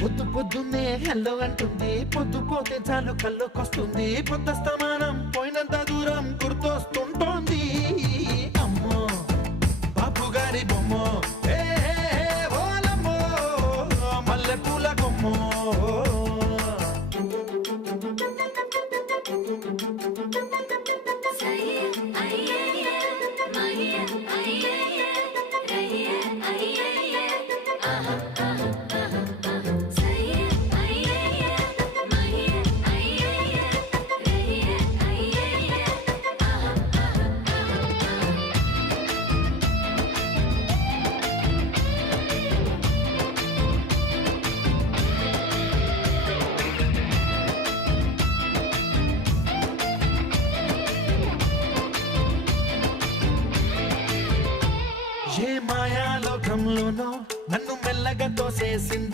పొద్దు పొద్దున్నే హెల్లో అంటుంది, పొద్దు పోతే చాలు కళ్ళొకొస్తుంది, పొద్దస్తమానం పోయినంత దూరం గుర్తొస్తుంటోంది. అమ్మో బాపు గారి బొమ్మో, ఏ ఓలమ్మో మల్లె పూల కొమ్మో. ఏ మాయాలోకంలోనో నన్ను మెల్లగా తోసేసింది